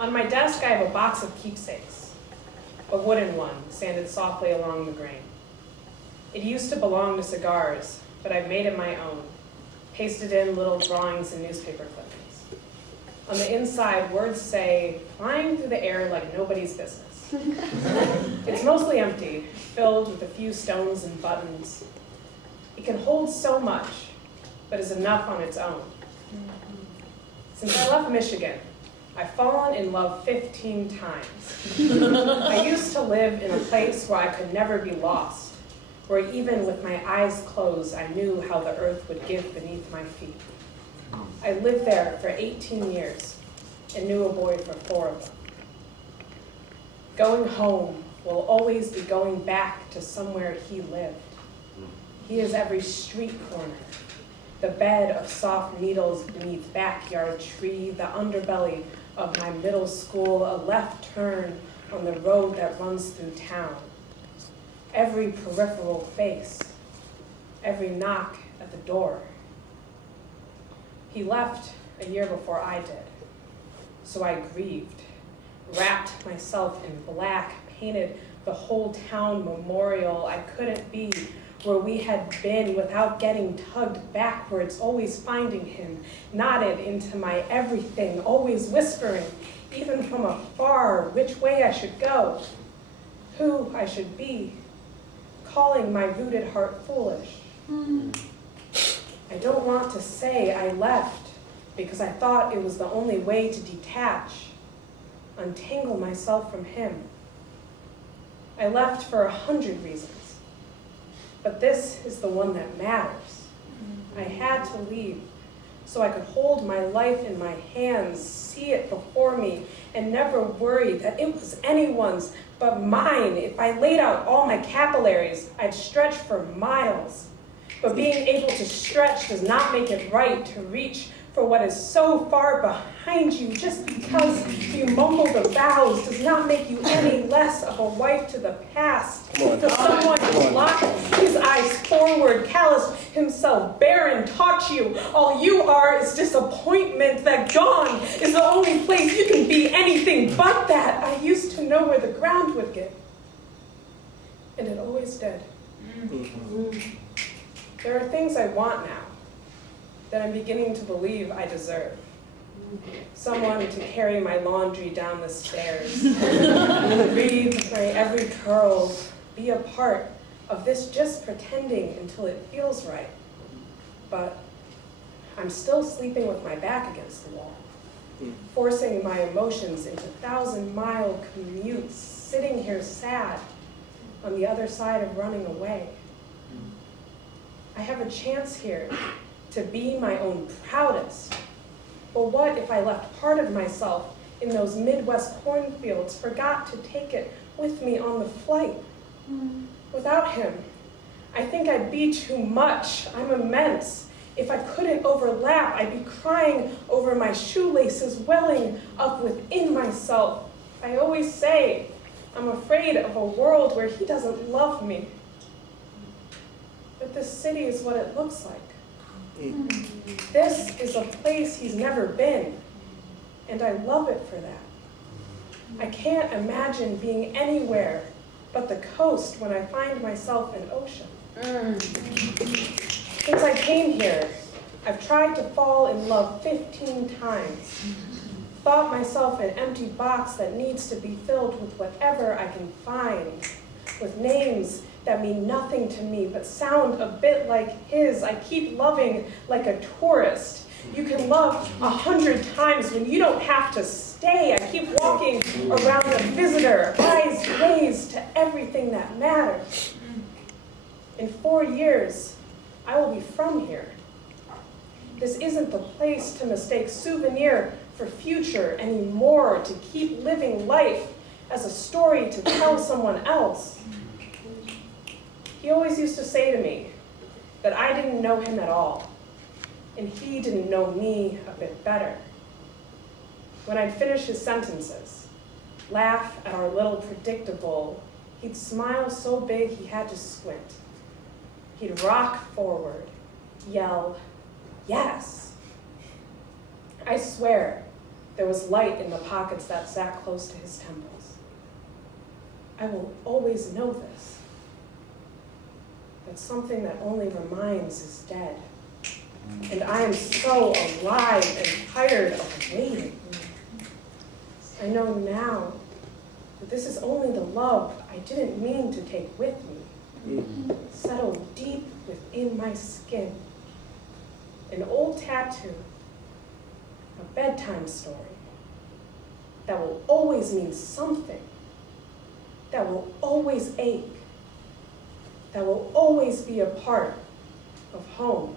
On my desk, I have a box of keepsakes, a wooden one sanded softly along the grain. It used to belong to cigars, but I've made it my own, pasted in little drawings and newspaper clippings. On the inside, words say, flying through the air like nobody's business. It's mostly empty, filled with a few stones and buttons. It can hold so much, but is enough on its own. Since I left Michigan, I've fallen in love 15 times. I used to live in a place where I could never be lost, where even with my eyes closed, I knew how the earth would give beneath my feet. I lived there for 18 years and knew a boy for 4 of them. Going home will always be going back to somewhere he lived. He is every street corner, the bed of soft needles beneath backyard tree, the underbelly of my middle school, a left turn on the road that runs through town. Every peripheral face, every knock at the door. He left a year before I did, so I grieved, wrapped myself in black, painted the whole town memorial. I couldn't be where we had been without getting tugged backwards, always finding him, knotted into my everything, always whispering, even from afar, which way I should go, who I should be, calling my rooted heart foolish. I don't want to say I left because I thought it was the only way to detach, untangle myself from him. I left for 100 reasons, but this is the one that matters. I had to leave so I could hold my life in my hands, see it before me, and never worry that it was anyone's but mine. If I laid out all my capillaries, I'd stretch for miles. But being able to stretch does not make it right to reach for what is so far behind you. Just because you mumble the vows does not make you any less of a wife to the past. To someone who locked his eyes forward, calloused himself bare and taught you, all you are is disappointment, that gone is the only place you can be anything but that. I used to know where the ground would get, and it always did. There are things I want now that I'm beginning to believe I deserve. Someone to carry my laundry down the stairs, breathe my every curl, be a part of this just pretending until it feels right. But I'm still sleeping with my back against the wall, forcing my emotions into 1,000-mile commutes, sitting here sad on the other side of running away. I have a chance here to be my own proudest. But what if I left part of myself in those Midwest cornfields, forgot to take it with me on the flight? Without him, I think I'd be too much. I'm immense. If I couldn't overlap, I'd be crying over my shoelaces, welling up within myself. I always say I'm afraid of a world where he doesn't love me. But this city is what it looks like. This is a place he's never been, and I love it for that. I can't imagine being anywhere but the coast when I find myself in ocean. Since I came here, I've tried to fall in love 15 times, thought myself an empty box that needs to be filled with whatever I can find, with names that mean nothing to me but sound a bit like his. I keep loving like a tourist. You can love 100 times when you don't have to stay. I keep walking around a visitor, eyes raised to everything that matters. In 4 years, I will be from here. This isn't the place to mistake souvenir for future anymore, to keep living life as a story to tell someone else. He always used to say to me that I didn't know him at all, and he didn't know me a bit better. When I'd finish his sentences, laugh at our little predictable, he'd smile so big he had to squint. He'd rock forward, yell, yes. I swear, There was light in the pockets that sat close to his temples. I will always know this, that something that only reminds is dead. And I am so alive and tired of waiting. I know now that this is only the love I didn't mean to take with me, settled deep within my skin. An old tattoo, a bedtime story, that will always mean something, that will always ache, that will always be a part of home.